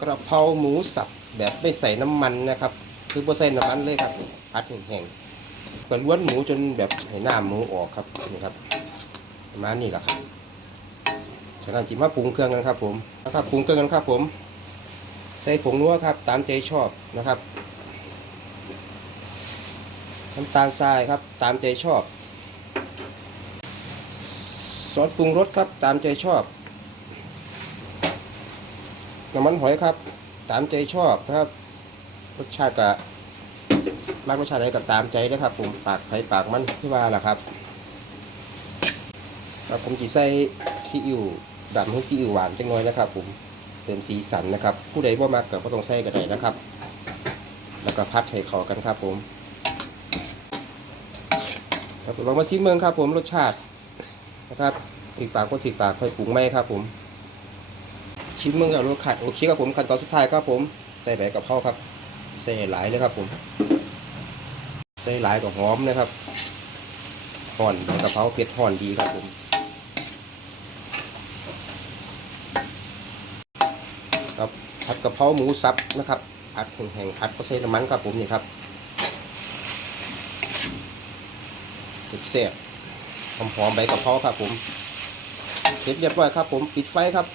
กระเพราหมูสับแบบไม่ใส่น้ำมันนะครับ คือบ่ใส่น้ำมันเลยครับผัดแห้งๆก็ล้วนหมูจนแบบให้หน้าหมูออกครับนี่ครับประมาณนี้แหละครับฉะนั้นจิมาปรุงเครื่องกันครับ ผมนะครับปรุงเครื่องกันครับ ผม ใส่ผงนัวครับ ตามใจชอบนะครับน้ำตาลทรายครับ ตามใจชอบซอสปรุงรสครับ ตามใจชอบ น้ำมันหอยครับ ตามใจชอบนะครับรสชาติก็มากรสชาติอะไรก็ตามใจนะครับผมปากไผ่ปากมันที่ว่าล่ะครับครับผมจะใส่ซีอิ๊วดำให้ซีอิ๊วหวานจังน้อยนะครับ ผมเติมสีสันนะครับ ผู้ใดบ่มักก็บ่ต้องใส่ก็ได้นะครับ แล้วก็พัดให้เข้ากันครับผมครับลองมาชิมเมืองครับ ผมรสชาตินะครับถึกปากก็ถึกปากค่อยปรุงไหมครับผม ชิมเมืองกับรสขัดโอเคครับผมขั้นตอนสุดท้ายครับผม ใส่ใบกะเพราครับ ใส่หลายเลยครับผม ใส่หลายกับหอมนะครับห่อนใบกะเพราเผ็ดห่อนดีครับผมครับผัดกะเพราหมูสับนะครับผัดแห้งๆผัดก็ใส่น้ำมันครับผมนี่ครับเสียบๆหอมๆใบกะเพราครับผมเสร็จเรียบร้อยครับผม ปิดไฟครับ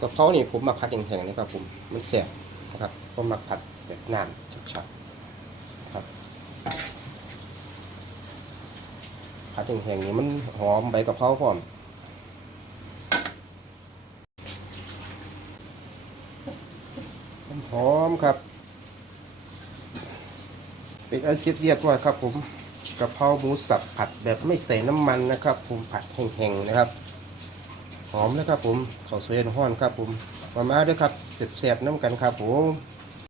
กะเพรานี่ผมมาผัดแห้งๆนะครับผมมันแสบนะครับผมมาผัดแบบน้ำชัดๆครับผัดแห้งๆนี่มันหอมใบกะเพราพร้อมมันหอมครับ เป็นอันเสร็จเรียบร้อยครับผมกะเพราหมูสับผัดแบบไม่ใส่น้ำมันนะครับผมผัดแห้งๆนะครับ หอมนะครับผมข้าวสวยห้อนครับผมมามาด้วยครับเสียบๆน้ำกันครับผม